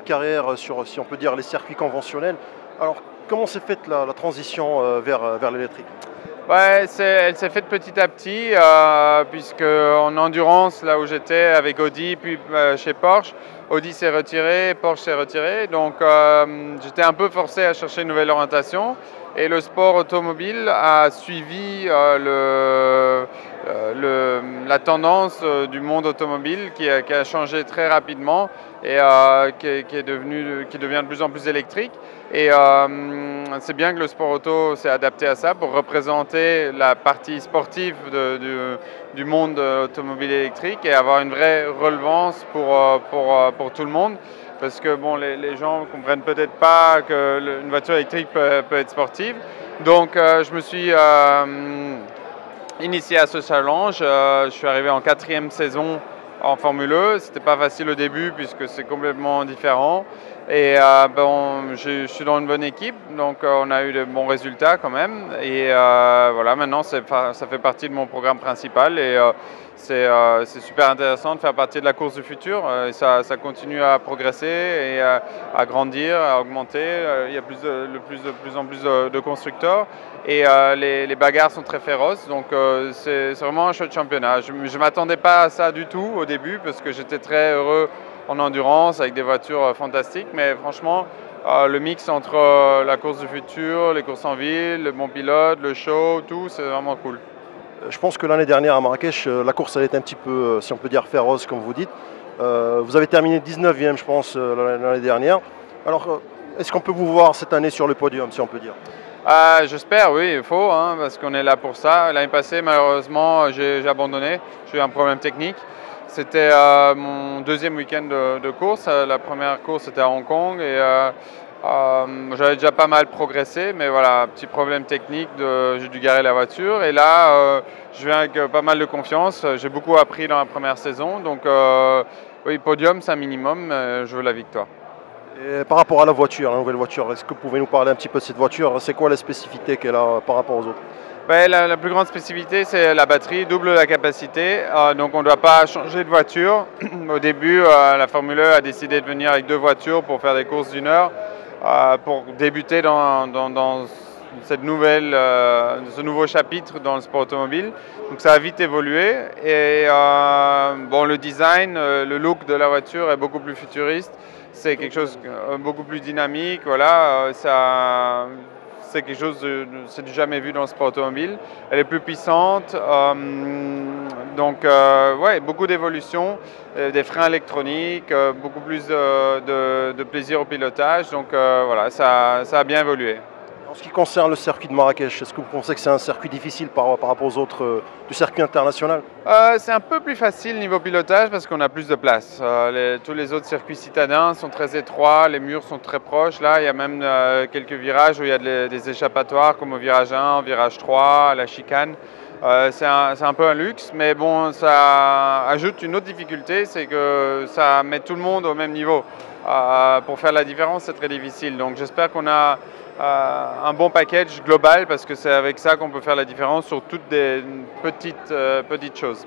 longue carrière sur, si on peut dire, les circuits conventionnels. Alors, comment s'est faite la transition vers l'électrique? Ouais, elle s'est faite petit à petit, puisque en endurance, là où j'étais avec Audi, puis chez Porsche, Audi s'est retiré, Porsche s'est retiré, donc j'étais un peu forcé à chercher une nouvelle orientation. Et le sport automobile a suivi la tendance du monde automobile qui a changé très rapidement et qui devient de plus en plus électrique. Et c'est bien que le sport auto s'est adapté à ça pour représenter la partie sportive du monde automobile électrique et avoir une vraie relevance pour tout le monde. Parce que bon, les gens ne comprennent peut-être pas qu'une voiture électrique peut être sportive. Donc je me suis initié à ce challenge. Je suis arrivé en 4e saison en Formule E. C'était pas facile au début puisque c'est complètement différent. Et bon, je suis dans une bonne équipe, donc on a eu de bons résultats quand même. Et voilà, maintenant ça fait partie de mon programme principal et c'est super intéressant de faire partie de la course du futur. Et ça continue à progresser et à grandir, à augmenter. Il y a de plus en plus de constructeurs et les bagarres sont très féroces. Donc c'est vraiment un chouette championnat. Je ne m'attendais pas à ça du tout au début parce que j'étais très heureux en endurance avec des voitures fantastiques, mais franchement, le mix entre la course du futur, les courses en ville, le bon pilote, le show, tout, c'est vraiment cool. Je pense que l'année dernière à Marrakech, la course elle était un petit peu, si on peut dire, féroce, comme vous dites. Vous avez terminé 19e, je pense, l'année dernière. Alors, est-ce qu'on peut vous voir cette année sur le podium, si on peut dire? J'espère, oui, il faut, hein, parce qu'on est là pour ça. L'année passée, malheureusement, j'ai abandonné. J'ai eu un problème technique. C'était mon deuxième week-end de course. La première course, c'était à Hong Kong et j'avais déjà pas mal progressé, mais voilà, petit problème technique, j'ai dû garer la voiture. Et là, je viens avec pas mal de confiance. J'ai beaucoup appris dans la première saison, donc oui, podium, c'est un minimum. Je veux la victoire. Et par rapport à la voiture, la nouvelle voiture, est-ce que vous pouvez nous parler un petit peu de cette voiture? C'est quoi la spécificité qu'elle a par rapport aux autres? Ben, la plus grande spécificité, c'est la batterie, double la capacité. Donc on ne doit pas changer de voiture. Au début, la Formule E a décidé de venir avec 2 voitures pour faire des courses d'1 heure, pour débuter dans cette ce nouveau chapitre dans le sport automobile. Donc ça a vite évolué. Et bon, le design, le look de la voiture est beaucoup plus futuriste. C'est quelque chose de beaucoup plus dynamique. Voilà, c'est quelque chose c'est du jamais vu dans le sport automobile. Elle est plus puissante, donc ouais, beaucoup d'évolution, des freins électroniques, beaucoup plus de plaisir au pilotage. Donc voilà, ça a bien évolué. En ce qui concerne le circuit de Marrakech, est-ce que vous pensez que c'est un circuit difficile par rapport aux autres du circuit international? C'est un peu plus facile niveau pilotage parce qu'on a plus de place. Tous les autres circuits citadins sont très étroits, les murs sont très proches. Là, il y a même quelques virages où il y a des échappatoires comme au virage 1, au virage 3, à la chicane. C'est un peu un luxe, mais bon, ça ajoute une autre difficulté, c'est que ça met tout le monde au même niveau. Pour faire la différence, c'est très difficile. Donc j'espère qu'on a un bon package global parce que c'est avec ça qu'on peut faire la différence sur toutes des petites choses.